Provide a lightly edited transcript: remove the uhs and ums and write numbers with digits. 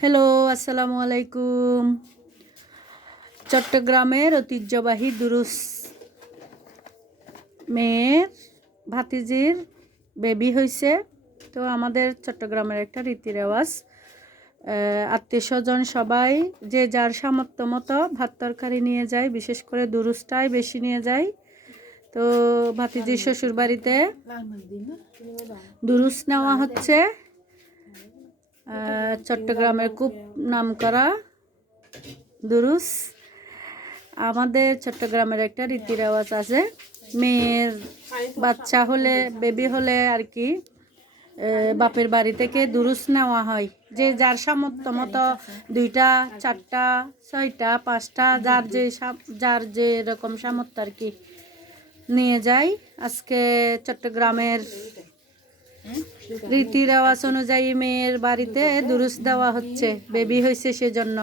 Hello, আসসালামু আলাইকুম। চট্টগ্রামের ঐতিহ্যবাহী দুরুস মেয়ের ভাতিজির বেবি হয়েছে। তো আমাদের চট্টগ্রামের একটা রীতি রেওয়াজ, আত্মীয় স্বজন সবাই যে যার সামর্থ্য মতো ভাত তরকারি নিয়ে যায়, বিশেষ করে দুরুসটাই বেশি নিয়ে যায়। তো ভাতিজির শ্বশুর বাড়িতে দুরুস নেওয়া হচ্ছে। চট্টগ্রামের খুব নামকরা দুরুস। আমাদের চট্টগ্রামের একটা রীতি রেওয়াজ আছে, মেয়ের বাচ্চা হলে, বেবি হলে আর কি, বাপের বাড়ি থেকে দুরুস নেওয়া হয়। যে যার সামর্থ্য মতো 2টা 4টা 6টা 5টা যার যে রকম সামর্থ্য আর কি নিয়ে যায়। আজকে চট্টগ্রামের রীতি রেওয়াজ অনুযায়ী মেয়ের বাড়িতে দুরুস দেওয়া হচ্ছে, বেবি হয়েছে সেজন্য।